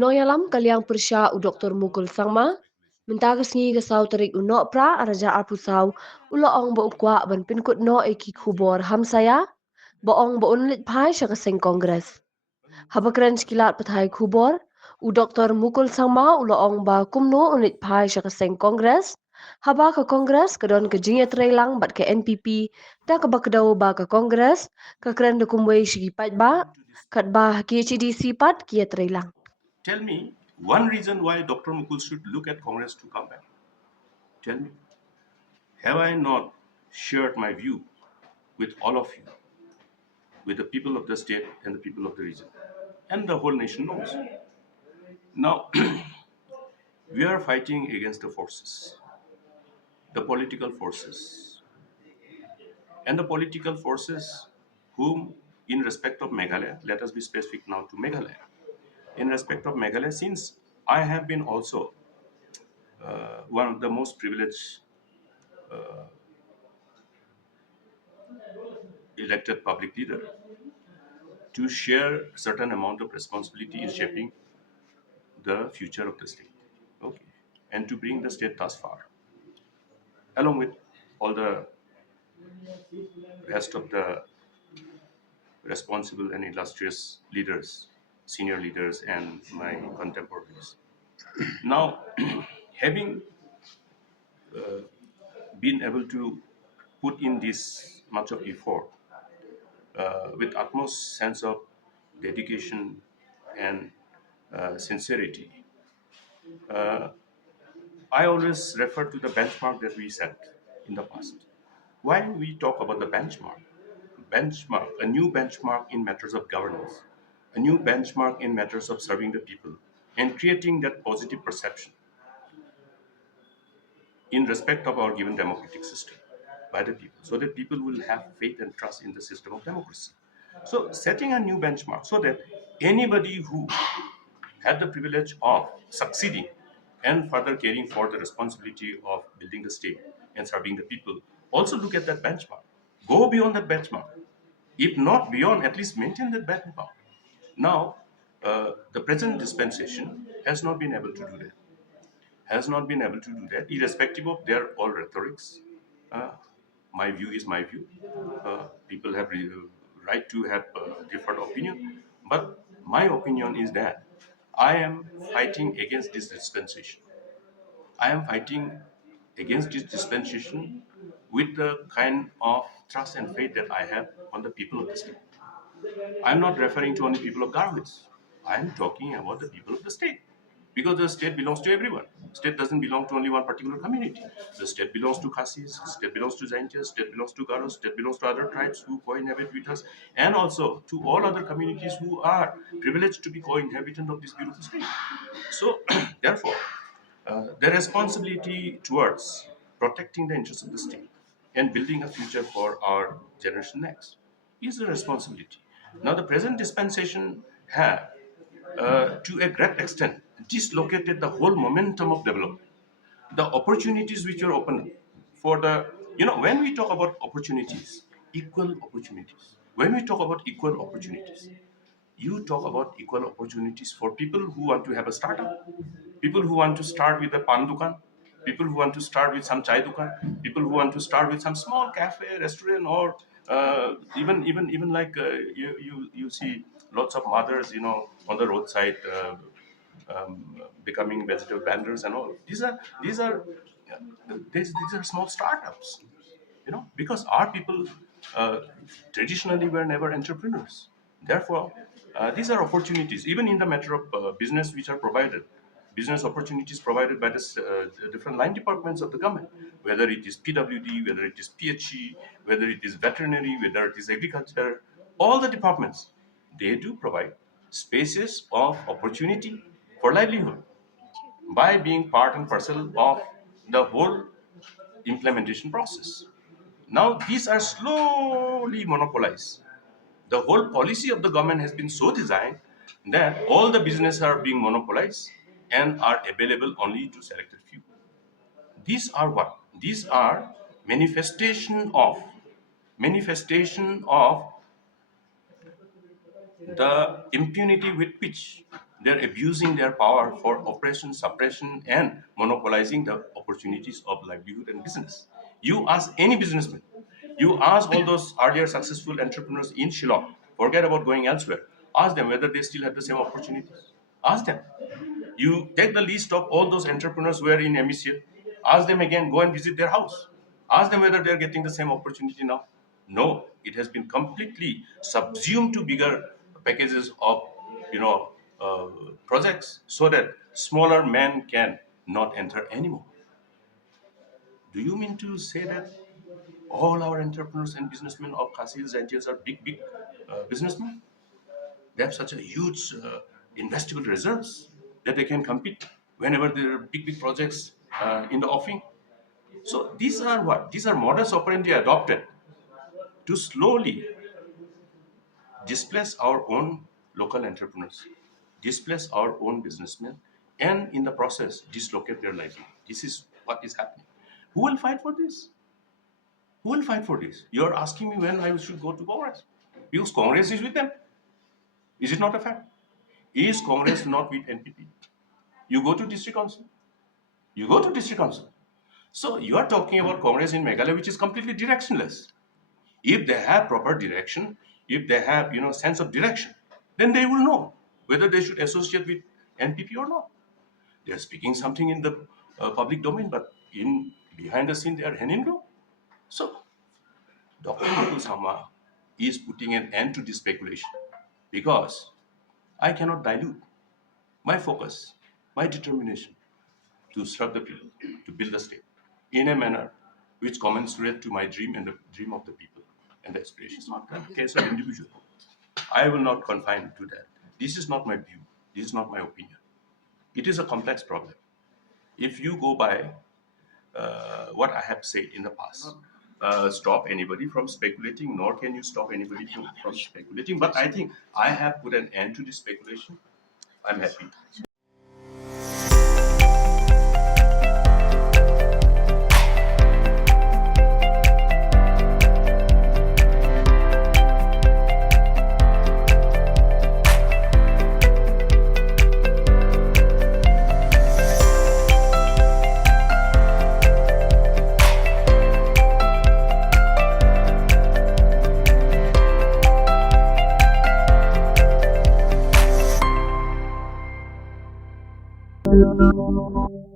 Noyalam kaliang persya u Dr. Mukul sangma, mentagas ngi gasau tarik u nok pra araja arpusau uloong bo ukwa ban Pynkut Noh eki Khubor Hamsaia, boong bo unlit pai syakaseng kongres. Habakran sekilat petai Khubor, u Dr. Mukul sangma uloong ba kumno unlit pai syakaseng kongres, haba ke kongres kedon ke Jingïatreilang bat ke NPP, da ke bakdau ba ke kongres, ke keren de kumwei sigi pat ba, kat ba KHDC pat Jingïatreilang. Tell me one reason why Dr. Mukul should look at Congress to come back. Tell me. Have I not shared my view with all of you, with the people of the state and the people of the region? And the whole nation knows. Now, we are fighting against the forces, the political forces. And the political forces whom, in respect of Meghalaya, let us be specific now to Meghalaya. In respect of Meghalaya, since I have been also one of the most privileged elected public leader, to share certain amount of responsibility in shaping the future of the state, okay, and to bring the state thus far, along with all the rest of the responsible and illustrious leaders, senior leaders, and my contemporaries. Now, having been able to put in this much of effort with utmost sense of dedication and sincerity, I always refer to the benchmark that we set in the past. Why we talk about the benchmark? Benchmark, a new benchmark in matters of governance, a new benchmark in matters of serving the people, and creating that positive perception in respect of our given democratic system by the people, so that people will have faith and trust in the system of democracy. So setting a new benchmark so that anybody who had the privilege of succeeding and further caring for the responsibility of building the state and serving the people also look at that benchmark, go beyond that benchmark, if not beyond, at least maintain that benchmark. Now, the present dispensation has not been able to do that, irrespective of their all rhetorics. Uh, my view is my view. People have right to have different opinion, but my opinion is that I am fighting against this dispensation. I am fighting against this dispensation with the kind of trust and faith that I have on the people of the state. I'm not referring to only people of Garwitz. I'm talking about the people of the state. Because the state belongs to everyone. State doesn't belong to only one particular community. The state belongs to Khasis, state belongs to Jingïatreilang, state belongs to Garos, state belongs to other tribes who co-inhabit with us, and also to all other communities who are privileged to be co-inhabitant of this beautiful state. So, therefore, the responsibility towards protecting the interests of the state and building a future for our generation next is a responsibility. Now, the present dispensation have, to a great extent, dislocated the whole momentum of development. The opportunities which are open for the, when we talk about opportunities, equal opportunities, when we talk about equal opportunities, you talk about equal opportunities for people who want to have a startup, people who want to start with a pan dukan, people who want to start with some chai dukan, people who want to start with some small cafe, restaurant, or even like you see lots of mothers, on the roadside becoming vegetable vendors and all. These are small startups, because our people traditionally were never entrepreneurs. Therefore, these are opportunities, even in the matter of business, which are provided, business opportunities provided by the different line departments of the government, whether it is PWD, whether it is PHE, whether it is veterinary, whether it is agriculture, all the departments, they do provide spaces of opportunity for livelihood. by being part and parcel of the whole implementation process. Now these are slowly monopolized. The whole policy of the government has been so designed that all the businesses are being monopolized and are available only to selected few. These are what? These are manifestation of the impunity with which they're abusing their power for oppression, suppression, and monopolizing the opportunities of livelihood and business. You ask any businessman, you ask all those earlier successful entrepreneurs in Shillong, forget about going elsewhere, ask them whether they still have the same opportunities. Ask them. You take the list of all those entrepreneurs who are in MECL, ask them again, go and visit their house. Ask them whether they're getting the same opportunity now. No, it has been completely subsumed to bigger packages of uh, projects so that smaller men can not enter anymore. Do you mean to say that all our entrepreneurs and businessmen of Khasi Hills are big businessmen? They have such a huge investable reserves that they can compete whenever there are big projects in the offing. So these are what? These are modus operandi adopted to slowly displace our own local entrepreneurs, displace our own businessmen, and in the process dislocate their livelihood. This is what is happening. Who will fight for this? Who will fight for this? You're asking me when I should go to Congress. Because Congress is with them. Is it not a fact? Is Congress not with NPP? You go to district council. You go to district council. So you are talking about Congress in Meghalaya, which is completely directionless. If they have proper direction, if they have sense of direction, then they will know whether they should associate with NPP or not. They are speaking something in the public domain, but in behind the scene they are hen in grow. So Dr. Mukul Sama is putting an end to this speculation because I cannot dilute my focus, my determination to serve the people, to build the state in a manner which commensurate to my dream and the dream of the people and the aspirations, not the case of individual. I will not confine to that. This is not my view. This is not my opinion. It is a complex problem. If you go by what I have said in the past, stop anybody from speculating, nor can you stop anybody from speculating. But I think I have put an end to this speculation. I'm happy. Thank you.